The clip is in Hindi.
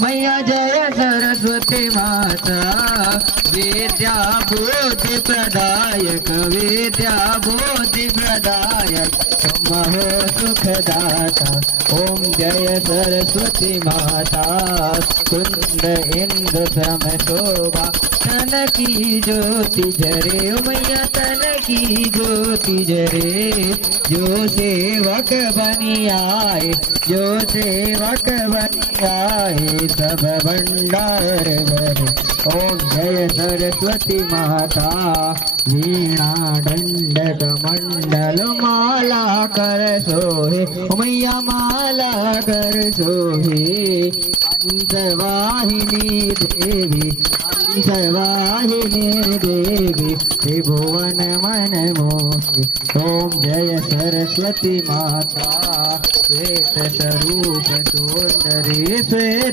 मैया जय सरस्वती माता विद्या बुद्धि प्रदायक विद्या बुद्धि प्रदायक महो सुखदाता। ओम जय सरस्वती माता कुंद इंद्र सम शोभा तन की ज्योति जरे। मैया तन की ज्योति जरे जो सेवक बनी आए जो सेवक बनी आए सब भंडार भरे। ओम जय सरस्वती माता वीणा दंडक मंडल माला कर सोहे। मैया माला कर सोहे हंसवाहिनी देवी हंसवाहिनी देवी त्रिभुवन मन मोहि। ओम जय सरस्वती माता श्वेत स्वरूप सुंदरी श्वेत